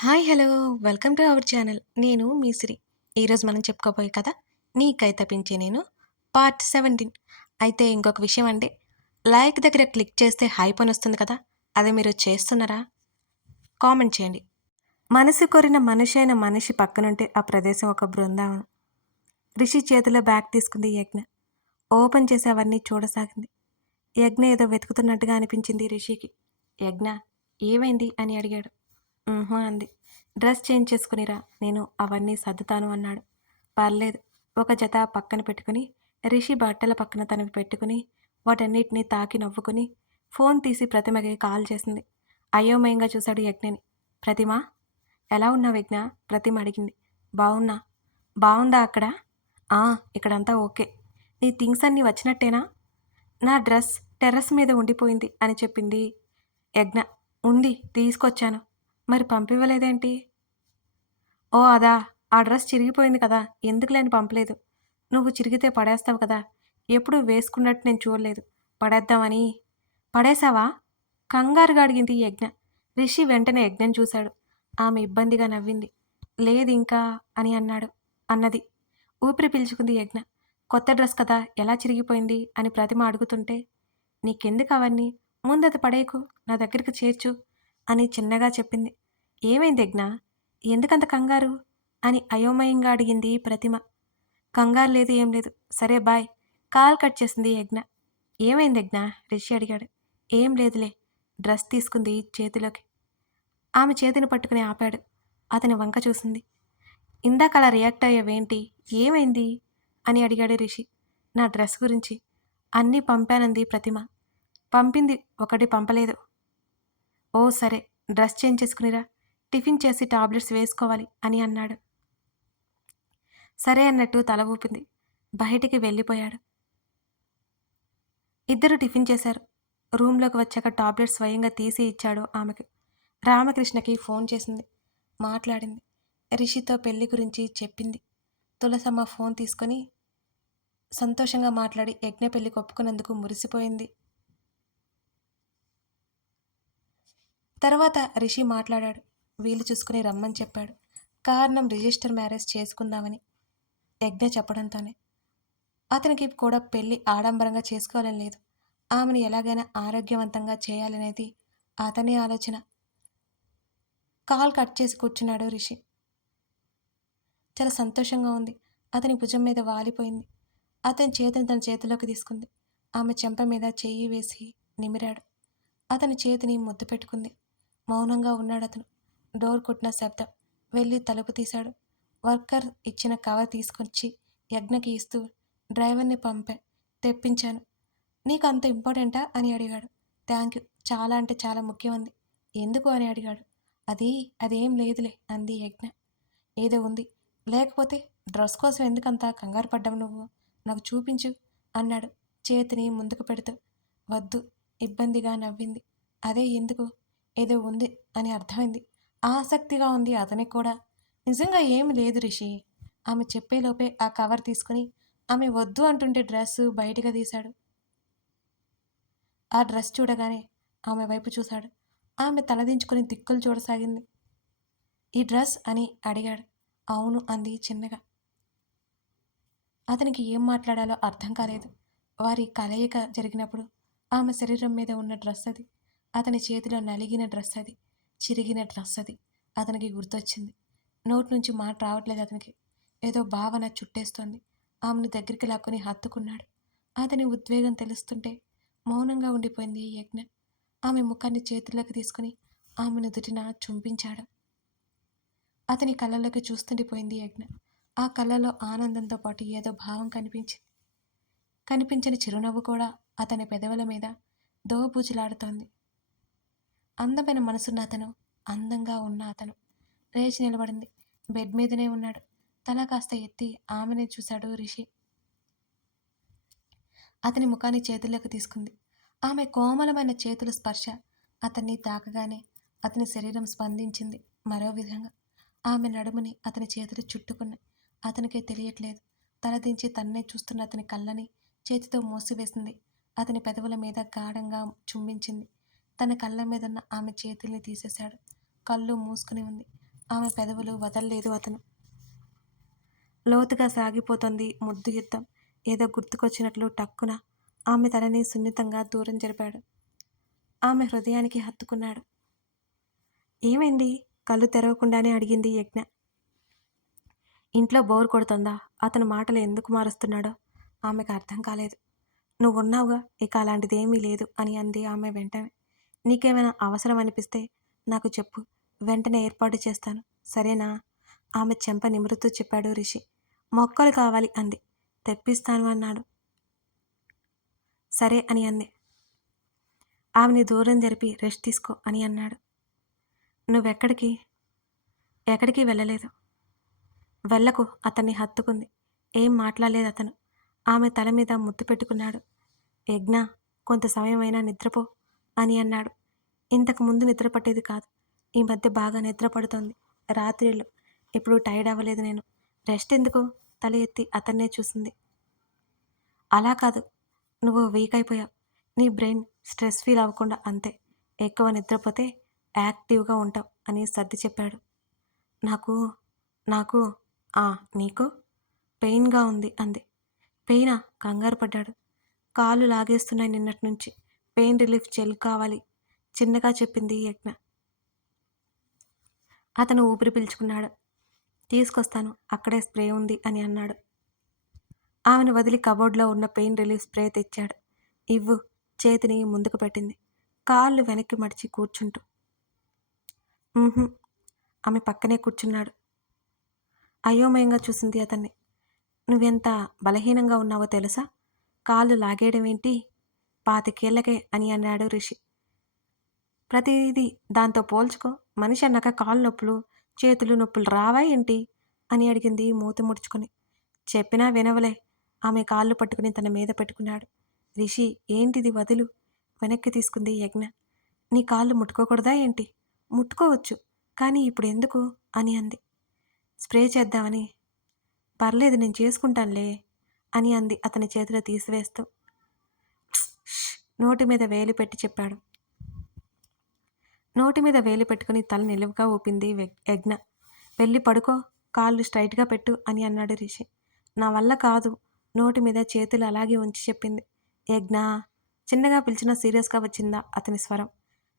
Hi hello! Welcome to our channel. నేను మీ సిరి. ఈరోజు మనం చెప్పుకోబోయే కథ 'నీకై తపించే నేను' పార్ట్ 17. అయితే ఇంకొక విషయం అండి. లైక్ దగ్గర క్లిక్ చేస్తే హైప్ అని వస్తుంది కదా! అది మీరు చేస్తున్నారా? కామెంట్ చేయండి. మనసు కోరిన మనిషైన మనిషి పక్కనుంటే ఆ ప్రదేశం ఒక బృందావనం. రిషి చేతిలో బ్యాగ్ తీసుకుంది యజ్ఞ. ఓపెన్ చేసి అవన్నీ చూడసాగింది. యజ్ఞ ఏదో వెతుకుతున్నట్టుగా అనిపించింది రిషికి. యజ్ఞ ఏమైంది అని అడిగాడు. అంది. డ్రెస్ చేంజ్ చేసుకునిరా, నేను అవన్నీ సర్దుతాను అన్నాడు. పర్లేదు. ఒక జత పక్కన పెట్టుకుని, రిషి బట్టల పక్కన తనవి పెట్టుకుని, వాటన్నిటిని తాకి నవ్వుకుని, ఫోన్ తీసి ప్రతిమకి కాల్ చేసింది. అయోమయంగా చూశాడు యజ్ఞని. ప్రతిమ, ఎలా ఉన్నావు యజ్ఞ? ప్రతిమ అడిగింది. బావున్నా. బావుందా అక్కడ? ఆ, ఇక్కడంతా ఓకే. నీ థింగ్స్ అన్నీ వచ్చినట్టేనా? నా డ్రెస్ టెర్రస్ మీద ఉండిపోయింది అని చెప్పింది యజ్ఞ. ఉంది, తీసుకొచ్చాను. మరి పంపివ్వలేదేంటి? ఓ అదా! ఆ డ్రెస్ చిరిగిపోయింది కదా! ఎందుకులే అని పంపలేదు. నువ్వు చిరిగితే పడేస్తావు కదా! ఎప్పుడూ వేసుకున్నట్టు నేను చూడలేదు. పడేద్దామని. పడేశావా? కంగారుగా అడిగింది యజ్ఞ. రిషి వెంటనే యజ్ఞని చూశాడు. ఆమె ఇబ్బందిగా నవ్వింది. లేదింకా అని అన్నది. ఊపిరి పీల్చుకుంది యజ్ఞ. కొత్త డ్రెస్ కదా! ఎలా చిరిగిపోయింది అని ప్రతిమ అడుగుతుంటే, నీకెందుకు అవన్నీ? ముందది పడేయకు, నా దగ్గరికి చేర్చు అని చిన్నగా చెప్పింది. ఏమైంది యజ్ఞ? ఎందుకంత కంగారు? అని అయోమయంగా అడిగింది ప్రతిమ. కంగారు లేదు, ఏం లేదు. సరే బాయ్. కాల్ కట్ చేసింది యజ్ఞ. ఏమైంది యజ్ఞ? రిషి అడిగాడు. ఏం లేదులే. డ్రెస్ తీసుకుంది చేతిలోకి. ఆమె చేతిని పట్టుకుని ఆపాడు. అతని వంక చూసింది. ఇందాక అలా రియాక్ట్ అయ్యావేంటి? ఏమైంది? అని అడిగాడు రిషి. నా డ్రెస్ గురించి. అన్నీ పంపానంది ప్రతిమ. పంపింది ఒకటి పంపలేదు. ఓ సరే, డ్రెస్ చేంజ్ చేసుకునిరా. టిఫిన్ చేసి టాబ్లెట్స్ వేసుకోవాలి అని అన్నాడు. సరే అన్నట్టు తల ఊపింది. బయటికి వెళ్ళిపోయాడు. ఇద్దరు టిఫిన్ చేశారు. రూమ్లోకి వచ్చాక టాబ్లెట్స్ స్వయంగా తీసి ఇచ్చాడు ఆమెకు. రామకృష్ణకి ఫోన్ చేసింది. మాట్లాడింది. రిషితో పెళ్లి గురించి చెప్పింది. తులసమ్మ ఫోన్ తీసుకొని సంతోషంగా మాట్లాడి యజ్ఞ పెళ్లికి ఒప్పుకున్నందుకు మురిసిపోయింది. తర్వాత రిషి మాట్లాడాడు. వీలు చూసుకుని రమ్మని చెప్పాడు. కారణం రిజిస్టర్ మ్యారేజ్ చేసుకుందామని యజ్ఞ చెప్పడంతోనే. అతనికి కూడా పెళ్లి ఆడంబరంగా చేసుకోవాలని లేదు. ఆమెను ఎలాగైనా ఆరోగ్యవంతంగా చేయాలనేది అతని ఆలోచన. కాల్ కట్ చేసి కూర్చున్నాడు రిషి. చాలా సంతోషంగా ఉంది. అతని భుజం మీద వాలిపోయింది. అతని చేతిని తన చేతిలోకి తీసుకుంది. ఆమె చెంప మీద చెయ్యి వేసి నిమిరాడు. అతని చేతిని ముద్దు పెట్టుకుంది. మౌనంగా ఉన్నాడతను. డోర్ కొట్టిన శబ్దం. వెళ్ళి తలుపు తీశాడు. వర్కర్ ఇచ్చిన కవర్ తీసుకొచ్చి యజ్ఞకి ఇస్తూ, డ్రైవర్ని తెప్పించాను. నీకు అంత ఇంపార్టెంటా అని అడిగాడు. థ్యాంక్ యూ, చాలా అంటే చాలా ముఖ్యం అంది. ఎందుకు అని అడిగాడు. అదేం లేదులే అంది యజ్ఞ. ఏదో ఉంది. లేకపోతే డ్రెస్ కోసం ఎందుకంత కంగారు పడ్డావు నువ్వు? నాకు చూపించు అన్నాడు చేతిని ముందుకు పెడుతూ. వద్దు, ఇబ్బందిగా నవ్వింది. అదే ఎందుకు? ఏదో ఉంది అని అర్థమైంది. ఆసక్తిగా ఉంది అతనికి కూడా. నిజంగా ఏమి లేదు రిషి. ఆమె చెప్పేలోపే ఆ కవర్ తీసుకుని ఆమె వద్దు అంటుంటే డ్రెస్ బయటగా తీశాడు. ఆ డ్రెస్ చూడగానే ఆమె వైపు చూశాడు. ఆమె తలదించుకుని దిక్కులు చూడసాగింది. ఈ డ్రెస్ అని అడిగాడు. అవును అంది చిన్నగా. అతనికి ఏం మాట్లాడాలో అర్థం కాలేదు. వారి కలయిక జరిగినప్పుడు ఆమె శరీరం మీద ఉన్న డ్రెస్ అది. అతని చేతిలో నలిగిన డ్రెస్ అది. చిరిగిన డ్రెస్ అది. అతనికి గుర్తొచ్చింది. నోటి నుంచి మాట రావట్లేదు అతనికి. ఏదో భావన చుట్టేస్తోంది. ఆమెను దగ్గరికి లాక్కుని హత్తుకున్నాడు. అతని ఉద్వేగం తెలుస్తుంటే మౌనంగా ఉండిపోయింది యజ్ఞ. ఆమె ముఖాన్ని చేతుల్లోకి తీసుకుని ఆమె నుదుటిన చుంపించాడు. అతని కళ్ళలోకి చూస్తుండిపోయింది యజ్ఞ. ఆ కళ్ళలో ఆనందంతో పాటు ఏదో భావం కనిపించింది. కనిపించని చిరునవ్వు కూడా అతని పెదవుల మీద దోబూచులాడుతోంది. అందమైన మనసున్న అతను, అందంగా ఉన్న అతను. లేచి నిలబడింది. బెడ్ మీదనే ఉన్నాడు. తల కాస్త ఎత్తి ఆమెనే చూశాడు రిషి. అతని ముఖాన్ని చేతుల్లోకి తీసుకుంది. ఆమె కోమలమైన చేతుల స్పర్శ అతన్ని తాకగానే అతని శరీరం స్పందించింది మరో విధంగా. ఆమె నడుముని అతని చేతులు చుట్టుకున్నాయి. అతనికే తెలియట్లేదు. తలదించి తన్నే చూస్తున్న అతని కళ్ళని చేతితో మూసివేసింది. అతని పెదవుల మీద గాఢంగా చుంబించింది. తన కళ్ళ మీదున్న ఆమె చేతుల్ని తీసేశాడు. కళ్ళు మూసుకుని ఉంది. ఆమె పెదవులు వదల్లేదు అతను. లోతుగా సాగిపోతోంది ముద్దు యుద్ధం. ఏదో గుర్తుకొచ్చినట్లు టక్కున ఆమె తలని సున్నితంగా దూరం జరిపాడు. ఆమె హృదయానికి హత్తుకున్నాడు. ఏమైంది? కళ్ళు తెరవకుండానే అడిగింది యజ్ఞ. ఇంట్లో బోర్ కొడుతోందా? అతను మాటలు ఎందుకు మారుస్తున్నాడో ఆమెకు అర్థం కాలేదు. నువ్వున్నావుగా, ఇక అలాంటిదేమీ లేదు అని అంది ఆమె వెంటనే. నీకేమైనా అవసరం అనిపిస్తే నాకు చెప్పు, వెంటనే ఏర్పాటు చేస్తాను, సరేనా? ఆమె చెంప నిమురుతూ చెప్పాడు రిషి. మొక్కలు కావాలి అంది. తెప్పిస్తాను అన్నాడు. సరే అని అంది. ఆమెని దూరం జరిపి రెస్ట్ తీసుకో అని అన్నాడు. నువ్వెక్కడికి? ఎక్కడికి వెళ్ళలేదు. వెళ్ళకు అతన్ని హత్తుకుంది. ఏం మాట్లాడలేదు అతను. ఆమె తల మీద ముద్దు పెట్టుకున్నాడు. యజ్ఞ, కొంత సమయమైనా నిద్రపో అని అన్నాడు. ఇంతకు ముందు నిద్ర పట్టేది కాదు, ఈ మధ్య బాగా నిద్ర పడుతోంది. రాత్రిళ్ళు ఎప్పుడూ టైర్డ్ అవ్వలేదు నేను. రెస్ట్ ఎందుకు? తల ఎత్తి అతన్నే చూసింది. అలా కాదు, నువ్వు వీక్ అయిపోయావు. నీ బ్రెయిన్ స్ట్రెస్ ఫీల్ అవ్వకుండా అంతే. ఎక్కువ నిద్రపోతే యాక్టివ్గా ఉంటావు అని సర్ది చెప్పాడు. నాకు నాకు నీకు పెయిన్గా ఉంది అంది. పెయినా? కంగారు పడ్డాడు. కాళ్ళు లాగేస్తున్నాయి నిన్నటి నుంచి. పెయిన్ రిలీఫ్ జెల్ కావాలి చిన్నగా చెప్పింది యజ్ఞ. అతను ఊపిరి పీల్చుకున్నాడు. తీసుకొస్తాను, అక్కడే స్ప్రే ఉంది అని అన్నాడు. ఆమెను వదిలి కబోర్డ్లో ఉన్న పెయిన్ రిలీఫ్ స్ప్రే తెచ్చాడు. ఇవ్వు. చేతిని ముందుకు పెట్టింది, కాళ్ళు వెనక్కి మడిచి కూర్చుంటూ. ఆమె పక్కనే కూర్చున్నాడు. అయోమయంగా చూసింది అతన్ని. నువ్వెంత బలహీనంగా ఉన్నావో తెలుసా? కాళ్ళు లాగేయడం ఏంటి? 25 అని అన్నాడు రిషి. ప్రతిదీ దాంతో పోల్చుకో. మనిషి అన్నాక కాళ్ళు నొప్పులు, చేతులు నొప్పులు రావా ఏంటి అని అడిగింది మూతి ముడుచుకొని. చెప్పినా వినవలే. ఆమె కాళ్ళు పట్టుకుని తన మీద పెట్టుకున్నాడు. రిషి, ఏంటిది? వదులు. వెనక్కి తీసుకుంది యజ్ఞ. నీ కాళ్ళు ముట్టుకోకూడదా ఏంటి? ముట్టుకోవచ్చు, కానీ ఇప్పుడు ఎందుకు అని అంది. స్ప్రే చేద్దామని. పర్లేదు, నేను చేసుకుంటానులే అని అంది అతని చేతిలో తీసివేస్తూ. నోటి మీద వేలు పెట్టి చెప్పాడు. నోటి మీద వేలు పెట్టుకుని తల నిలువుగా ఊపింది యజ్ఞ. వెళ్ళి పడుకో, కాళ్ళు స్ట్రైట్గా పెట్టు అని అన్నాడు రిషి. నా వల్ల కాదు. నోటి మీద చేతులు అలాగే ఉంచి చెప్పింది యజ్ఞ. చిన్నగా పిలిచినా సీరియస్గా వచ్చిందా అతని స్వరం.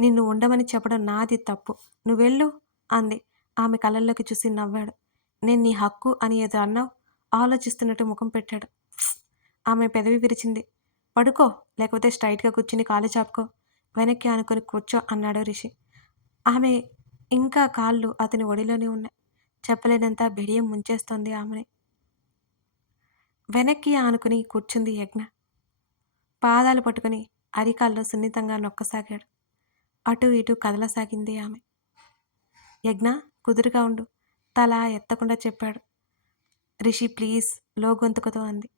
నిన్ను ఉండమని చెప్పడం నాది తప్పు, నువ్వెళ్ళు అంది. ఆమె కళ్ళల్లోకి చూసి నవ్వాడు. నేను నీ హక్కు అని ఏదో అన్నావు. ఆలోచిస్తున్నట్టు ముఖం పెట్టాడు. ఆమె పెదవి విరిచింది. పడుకో, లేకపోతే స్ట్రైట్గా కూర్చుని కాలు చాపుకో, వెనక్కి ఆనుకొని కూర్చో అన్నాడు రిషి. ఆమె ఇంకా కాళ్ళు అతని ఒడిలోనే ఉన్నాయి. చెప్పలేనంత బిడియం ముంచేస్తోంది ఆమెని. వెనక్కి ఆనుకుని కూర్చుంది యజ్ఞ. పాదాలు పట్టుకుని అరికాల్లో సున్నితంగా నొక్కసాగాడు. అటు ఇటు కదలసాగింది ఆమె. యజ్ఞ, కుదురుగా ఉండు, తల ఎత్తకుండా చెప్పాడు. రిషి ప్లీజ్, లో గొంతుకతో అంది.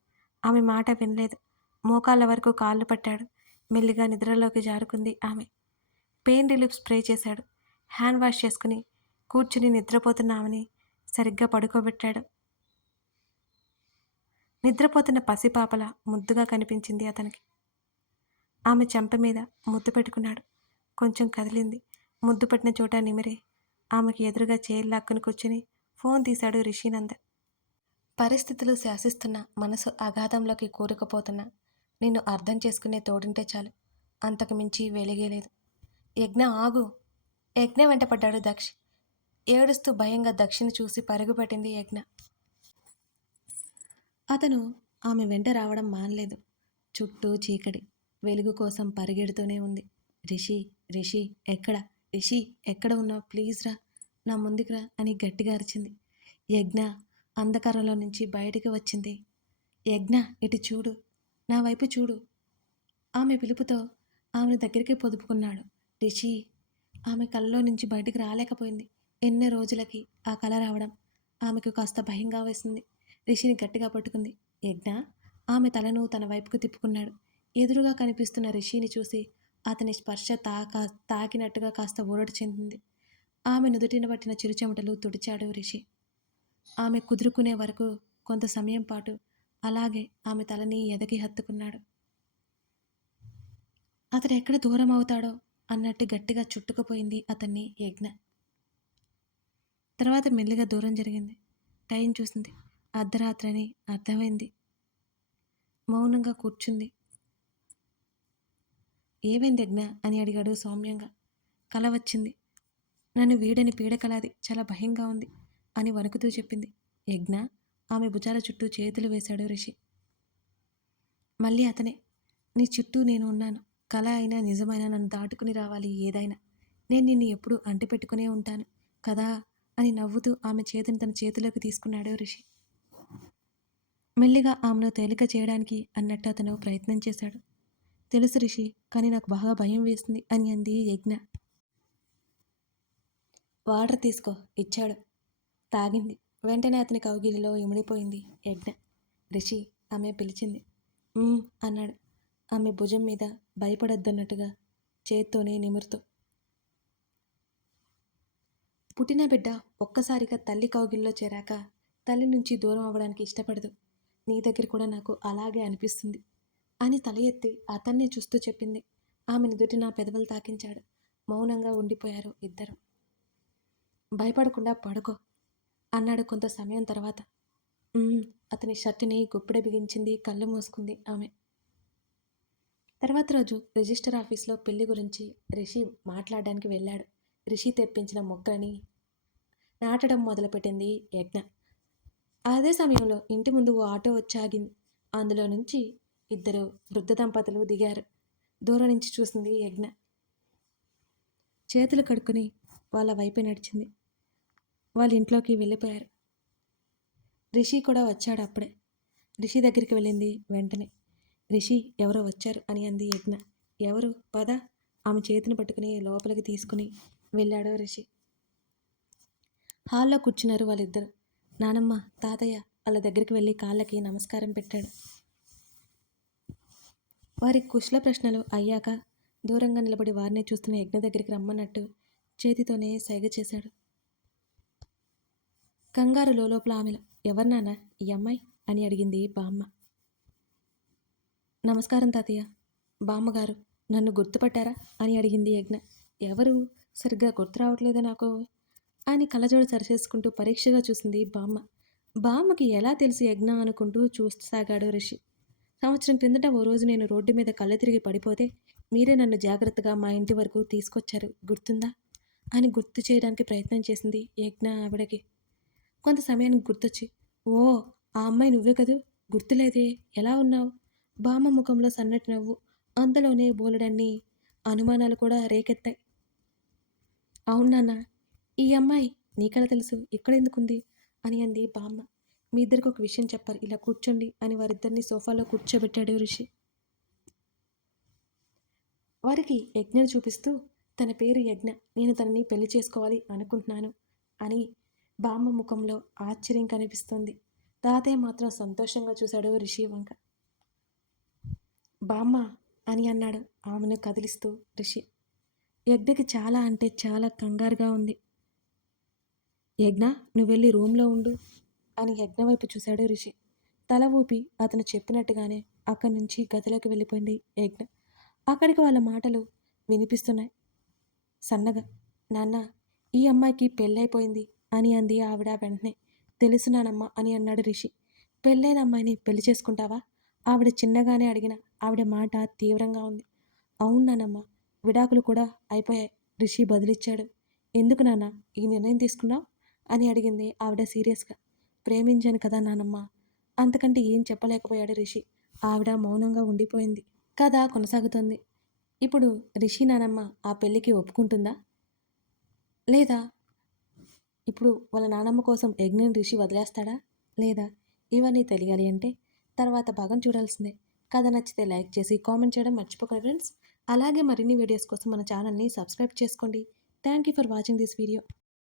ఆమె మాట వినలేదు. మోకాళ్ళ వరకు కాళ్ళు పట్టాడు. మెల్లిగా నిద్రలోకి జారుకుంది ఆమె. పెయిన్ రిలీఫ్ స్ప్రే చేశాడు. హ్యాండ్ వాష్ చేసుకుని కూర్చుని నిద్రపోతున్న ఆమెని సరిగ్గా పడుకోబెట్టాడు. నిద్రపోతున్న పసిపాపల ముద్దుగా కనిపించింది అతనికి. ఆమె చెంప మీద ముద్దు పెట్టుకున్నాడు. కొంచెం కదిలింది. ముద్దు పెట్టిన చోట నిమిరి ఆమెకి ఎదురుగా చైర్ లాక్కుని కూర్చుని ఫోన్ తీశాడు రిషినంద్. పరిస్థితులు శాసిస్తున్న మనసు అగాధంలోకి కూరుకుపోతున్నా నిన్ను అర్థం చేసుకునే తోడుంటే చాలు, అంతకు మించి వెలిగేలేదు. యజ్ఞ, ఆగు. యజ్ఞ వెంట పడ్డాడు దక్ష్. ఏడుస్తూ భయంగా దక్షిని చూసి పరుగుపెట్టింది యజ్ఞ. అతను ఆమె వెంట రావడం మానలేదు. చుట్టూ చీకటి. వెలుగు కోసం పరిగెడుతూనే ఉంది. రిషి, రిషి ఎక్కడ? రిషి ఎక్కడ ఉన్నావు? ప్లీజ్ రా, నా ముందుకు రా అని గట్టిగా అరిచింది. యజ్ఞ అంధకారంలో నుంచి బయటికి వచ్చింది. యజ్ఞ, ఇటు చూడు, నా వైపు చూడు. ఆమె పిలుపుతో ఆమెను దగ్గరికి పొదుపుకున్నాడు రిషి. ఆమె కళ్ళలో నుంచి బయటికి రాలేకపోయింది. ఎన్నో రోజులకి ఆ కళ రావడం ఆమెకు కాస్త భయంగా వేసింది. రిషిని గట్టిగా పట్టుకుంది యజ్ఞ. ఆమె తలను తన వైపుకు తిప్పుకున్నాడు. ఎదురుగా కనిపిస్తున్న రిషిని చూసి అతని స్పర్శ తాకినట్టుగా కాస్త ఊరట చెందింది. ఆమె నుదుటిన పట్టిన చిరుచెమటలు తుడిచాడు రిషి. ఆమె కుదురుకునే వరకు కొంత సమయం పాటు అలాగే ఆమె తలని ఎదకి హత్తుకున్నాడు. అతడు ఎక్కడ దూరం అవుతాడో అన్నట్టు గట్టిగా చుట్టుకుపోయింది అతన్ని యజ్ఞ. తర్వాత మెల్లిగా దూరం జరిగింది. టైం చూసింది. అర్ధరాత్రని అర్థమైంది. మౌనంగా కూర్చుంది. ఏమైంది యజ్ఞ అని అడిగాడు సౌమ్యంగా. కల వచ్చింది. నన్ను వీడని పీడకలాది, చాలా భయంగా ఉంది అని వణుకుతూ చెప్పింది యజ్ఞ. ఆమె భుజాల చుట్టూ చేతులు వేశాడు రిషి. మళ్ళీ అతనే. నీ చుట్టూ నేను ఉన్నాను. కల అయినా నిజమైనా నన్ను దాటుకుని రావాలి ఏదైనా. నేను నిన్ను ఎప్పుడూ అంటిపెట్టుకునే ఉంటాను కదా అని నవ్వుతూ ఆమె చేతిని తన చేతిలోకి తీసుకున్నాడు రిషి. మెల్లిగా ఆమెను తేలిక చేయడానికి అన్నట్టు అతను ప్రయత్నం చేశాడు. తెలుసు రిషి, కానీ నాకు బాగా భయం వేస్తుంది అని అంది యజ్ఞ. వాటర్ తీసుకో ఇచ్చాడు. తాగింది. వెంటనే అతని కౌగిలిలో ఇమిడిపోయింది యజ్ఞ. రిషి ఆమె పిలిచింది. అన్నాడు ఆమె భుజం మీద భయపడొద్దన్నట్టుగా చేత్తోనే నిమురుతూ. పుట్టిన బిడ్డ ఒక్కసారిగా తల్లి కౌగిల్లో చేరాక తల్లి నుంచి దూరం అవ్వడానికి ఇష్టపడదు. నీ దగ్గర కూడా నాకు అలాగే అనిపిస్తుంది అని తల ఎత్తి అతన్నే చూస్తూ చెప్పింది. ఆమె నుదుటిన పెదవులు తాకించాడు. మౌనంగా ఉండిపోయారు ఇద్దరు. భయపడకుండా పడుకో అన్నాడు కొంత సమయం తర్వాత. అతని షర్టుని గుప్పెడ బిగించింది. కళ్ళు మూసుకుంది ఆమె. తర్వాత రోజు రిజిస్టర్ ఆఫీస్లో పెళ్లి గురించి రిషి మాట్లాడడానికి వెళ్ళాడు. రిషి తెప్పించిన మొక్కలని నాటడం మొదలుపెట్టింది యజ్ఞ. అదే సమయంలో ఇంటి ముందు ఓ ఆటో వచ్చాగింది. అందులో నుంచి ఇద్దరు వృద్ధ దంపతులు దిగారు. దూరం నుంచి చూసింది యజ్ఞ. చేతులు కడుక్కొని వాళ్ళ వైపే నడిచింది. వాళ్ళ ఇంట్లోకి వెళ్ళిపోయారు. రిషి కూడా వచ్చాడు అప్పుడే. రిషి దగ్గరికి వెళ్ళింది వెంటనే. రిషి ఎవరో వచ్చారు అని అంది యజ్ఞ. ఎవరు? పద. ఆమె చేతిని పట్టుకుని లోపలికి తీసుకుని వెళ్ళాడు రిషి. హాల్లో కూర్చున్నారు వాళ్ళిద్దరు. నానమ్మ, తాతయ్య వాళ్ళ దగ్గరికి వెళ్ళి కాళ్ళకి నమస్కారం పెట్టాడు. వారి కుశల ప్రశ్నలు అయ్యాక దూరంగా నిలబడి వారిని చూస్తున్న యజ్ఞ దగ్గరికి రమ్మన్నట్టు చేతితోనే సైగ చేశాడు. కంగారు లోపల ఆమెలో, ఎవరు నాన్న ఈ అమ్మాయి అని అడిగింది బామ్మ. నమస్కారం తాతయ్య. బామ్మగారు నన్ను గుర్తుపట్టారా అని అడిగింది యజ్ఞ. ఎవరు? సరిగ్గా గుర్తు రావట్లేదు నాకు అని కళ్ళజోడు సరిచేసుకుంటూ పరీక్షగా చూసింది బామ్మ. బామ్మకి ఎలా తెలుసు యజ్ఞ అనుకుంటూ చూస్తాగాడు రిషి. సంవత్సరం క్రిందట ఓ రోజు నేను రోడ్డు మీద కళ్ళు తిరిగి పడిపోతే మీరే నన్ను జాగ్రత్తగా మా ఇంటి వరకు తీసుకొచ్చారు, గుర్తుందా అని గుర్తు చేయడానికి ప్రయత్నం చేసింది యజ్ఞ ఆవిడకి. కొంత సమయానికి గుర్తొచ్చి, ఓ ఆ అమ్మాయి నువ్వే కదూ, గుర్తులేదే, ఎలా ఉన్నావు? బామ్మ ముఖంలో సన్నటి నవ్వు. అంతలోనే బోలెడన్ని అనుమానాలు కూడా రేకెత్తాయి. అవును నాన్న, ఈ అమ్మాయి నీకెలా తెలుసు, ఎక్కడెందుకుంది అని అంది బామ్మ. మీ ఇద్దరికి ఒక విషయం చెప్పాలి, ఇలా కూర్చోండి అని వారిద్దరిని సోఫాలో కూర్చోబెట్టాడు ఋషి. వారికి యజ్ఞను చూపిస్తూ, తన పేరు యజ్ఞ, నేను తనని పెళ్లి చేసుకోవాలి అనుకుంటున్నాను అని. బామ్మ ముఖంలో ఆశ్చర్యం కనిపిస్తుంది. తాతయ్య మాత్రం సంతోషంగా చూశాడు రిషి వంక. బామ్మ అని అన్నాడు ఆమెను కదిలిస్తూ రిషి. యజ్ఞకి చాలా అంటే చాలా కంగారుగా ఉంది. యజ్ఞ, నువ్వు వెళ్ళి రూమ్లో ఉండు అని యజ్ఞ వైపు చూశాడు రిషి. తల ఊపి అతను చెప్పినట్టుగానే అక్కడి నుంచి గదిలోకి వెళ్ళిపోయింది యజ్ఞ. అక్కడికి వాళ్ళ మాటలు వినిపిస్తున్నాయి సన్నగా. నాన్న, ఈ అమ్మాయికి పెళ్ళైపోయింది అని అంది ఆవిడ వెంటనే. తెలుసునానమ్మా అని అన్నాడు రిషి. పెళ్ళైన అమ్మాయిని పెళ్లి చేసుకుంటావా ఆవిడ చిన్నగానే అడిగిన ఆవిడ మాట తీవ్రంగా ఉంది. అవునానమ్మా, విడాకులు కూడా అయిపోయాయి రిషి బదిలిచ్చాడు. ఎందుకు నాన్న ఈ నిర్ణయం తీసుకున్నావు అని అడిగింది ఆవిడ సీరియస్గా. ప్రేమించాను కదా నానమ్మ, అంతకంటే ఏం చెప్పలేకపోయాడు రిషి. ఆవిడ మౌనంగా ఉండిపోయింది. కథ కొనసాగుతుంది. ఇప్పుడు రిషి నానమ్మ ఆ పెళ్ళికి ఒప్పుకుంటుందా, లేదా ఇప్పుడు వాళ్ళ నానమ్మ కోసం యజ్ఞని రిషి వదిలేస్తాడా లేదా? ఇవన్నీ తెలియాలి అంటే తర్వాత భాగం చూడాల్సిందే. కథ నచ్చితే లైక్ చేసి కామెంట్ చేయడం మర్చిపోకండి ఫ్రెండ్స్. అలాగే మరిన్ని వీడియోస్ కోసం మన ఛానల్ని సబ్స్క్రైబ్ చేసుకోండి. Thank you for watching this video.